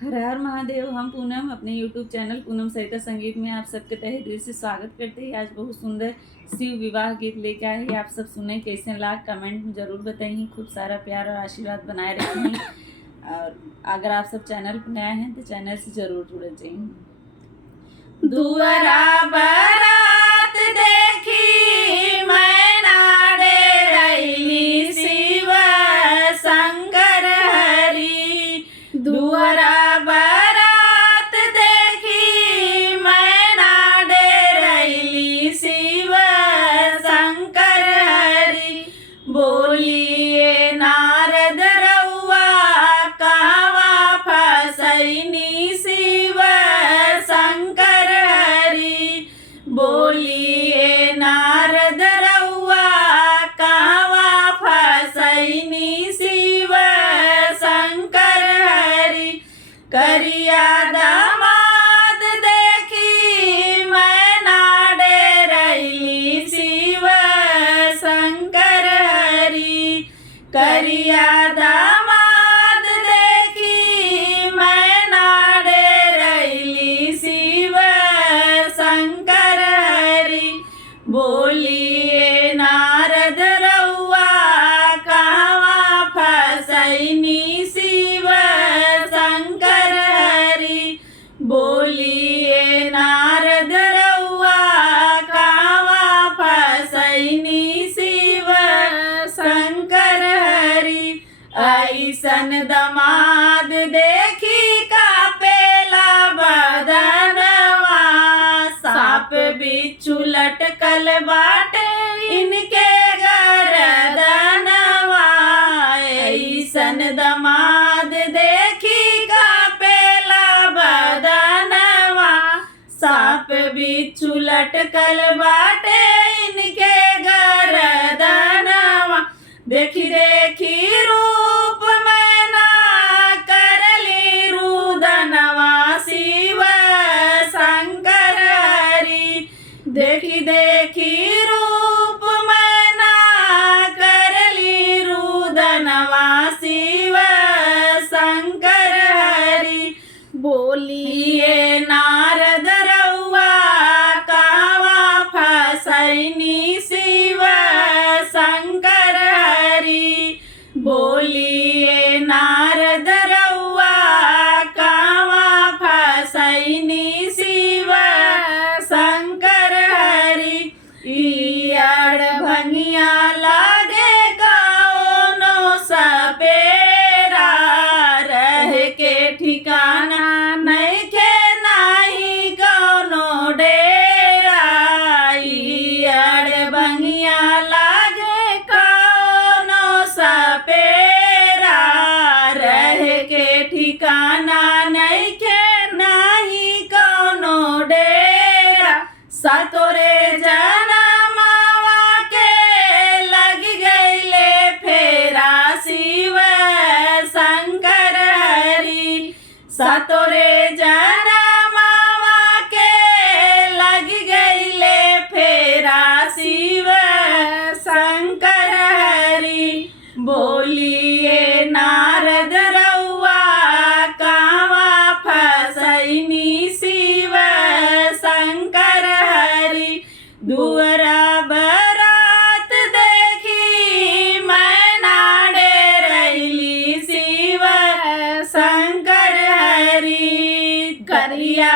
हर हर महादेव। हम पूनम अपने YouTube channel पूनम सरिता संगीत में आप सबके तहे दिल से स्वागत करते हैं। आज बहुत सुंदर शिव विवाह गीत लेके आए हैं। आप सब सुने कैसे लाग कमेंट में ज़रूर बताइए। खूब सारा प्यार और आशीर्वाद बनाए रखें। और अगर आप सब चैनल पर नया हैं तो चैनल से ज़रूर जुड़ जाइए। दुआरा बारात देखी मैना डेरैली शिव शंकर हरि। दुआरा बारात देखी मैना डेरैली शिव शंकर हरि। बोलिए नारद रउआ कहवा फसैनी शिव शंकर हरि। बोलिए नारद रउआ कहवा फसैनी शिव शंकर हरि। करिया दामाद देखी मैना डेरैली शिव शंकर हरि। करिया दामाद देखी मैना डेरैली शिव शंकर हरि। बोलिए नारद रउआ कहवा फसैनी शिव शंकर हरि। बोलिए नारद रउआ कहवा फसैनी शिव शंकर हरि। ऐसन दमाद देखी कापेला बदनवा। साप बिच्छू लटकल बाटे इनके गर्दनवा। ऐसन दमाद देखी कापेला बदनवा। साप बिच्छू लटकल बाटे इनके गर्दनवा। देखी देखी रूप मैना करली रुदनवा शिव शंकर हरि। देखी देखी रूप मैना करली रुदनवा शिव शंकर हरि। बोलिए नारद रउआ कहवा फसैनी शिव शंकर हरि। बोलिए नारद रउआ कहवा फसैनी शिव शंकर हरि। ईयड़ भंगिया लागे कौनो सपेरा। रह के ठिकाना नइखे नाही कौनो डेरा। ईयड़ भंगिया लागे कौनो सपेरा। रह के ठिकाना नइखे नाही कौनो डेरा। सतोरे जनमवा के लग गइले फेरा शिव शंकर हरि। सतोरे जनमवा के लग गइले फेरा शिव शंकर हरि। बोलिए नारद रउआ कहवा फसैनी शिव शंकर हरि। दुआरा बारात देखी मैना डेरैली शिव शंकर हरि। करिया